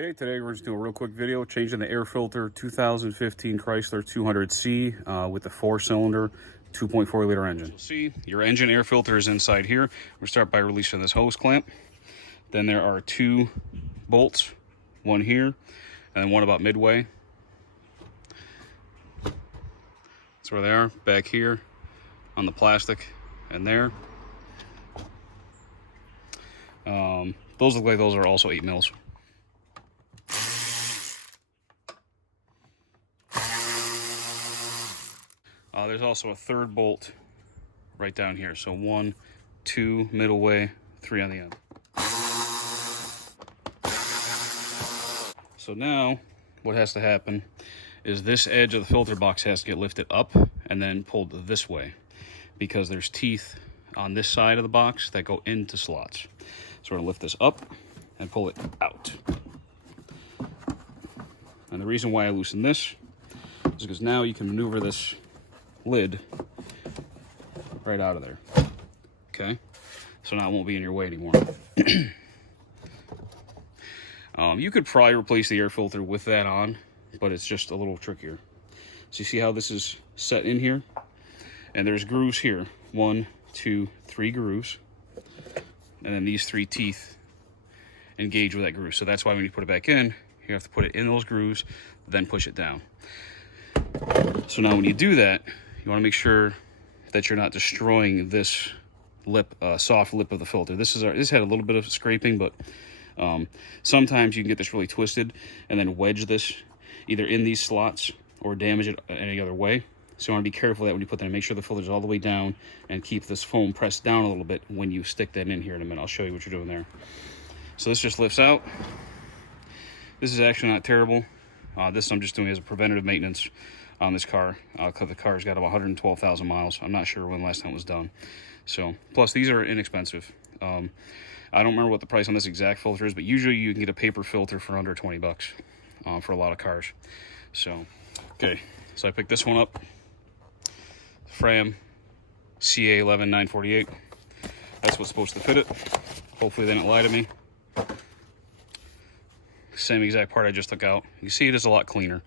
Okay, today we're just doing a real quick video changing the air filter 2015 Chrysler 200C with the 4-cylinder 2.4 liter engine. You'll see your engine air filter is inside here. We'll start by releasing this hose clamp. Then there are 2 bolts, one here and then one about midway. That's where they are, back here on the plastic and there. Those look like those are also 8 mils. There's also a 3rd bolt right down here. So 1, 2, middle way, 3 on the end. So now what has to happen is this edge of the filter box has to get lifted up and then pulled this way, because there's teeth on this side of the box that go into slots. So we're gonna lift this up and pull it out. And the reason why I loosen this is because now you can maneuver this lid right out of there. Okay, so now it won't be in your way anymore. You could probably replace the air filter with that on, but it's just a little trickier. So you see how this is set in here, and there's grooves here, 1, 2, 3 grooves, and then these 3 teeth engage with that groove. So that's why when you put it back in, you have to put it in those grooves, then push it down. So now when you do that, you want to make sure that you're not destroying this lip, soft lip of the filter. This had a little bit of scraping, but sometimes you can get this really twisted and then wedge this either in these slots or damage it any other way. So you want to be careful that when you put that, make sure the filter's all the way down and keep this foam pressed down a little bit when you stick that in here in a minute. I'll show you what you're doing there. So this just lifts out. This is actually not terrible. This I'm just doing as a preventative maintenance on this car, because the car's got about 112,000 miles. I'm not sure when the last time it was done. So, plus these are inexpensive. I don't remember what the price on this exact filter is, but usually you can get a paper filter for under 20 bucks for a lot of cars. So, okay, so I picked this one up. Fram CA11948. That's what's supposed to fit it. Hopefully they didn't lie to me. Same exact part I just took out. You see it is a lot cleaner.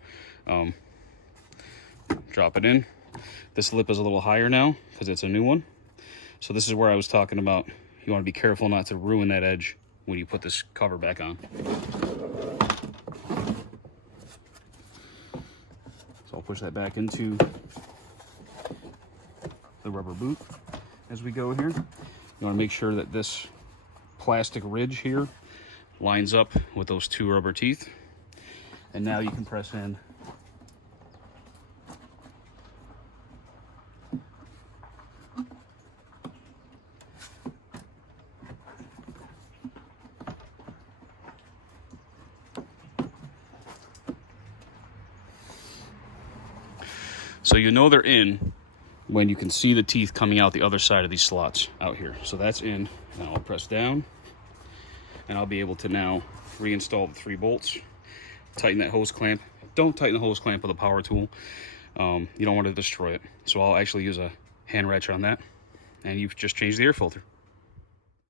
Drop it in. This lip is a little higher now because it's a new one. So this is where I was talking about. You want to be careful not to ruin that edge when you put this cover back on. So I'll push that back into the rubber boot as we go here. You want to make sure that this plastic ridge here lines up with those 2 rubber teeth. And now you can press in so you know they're in when you can see the teeth coming out the other side of these slots out here. So that's in. Now I'll press down and I'll be able to now reinstall the 3 bolts, tighten that hose clamp. Don't tighten the hose clamp with a power tool. You don't want to destroy it. So I'll actually use a hand ratchet on that, and you've just changed the air filter.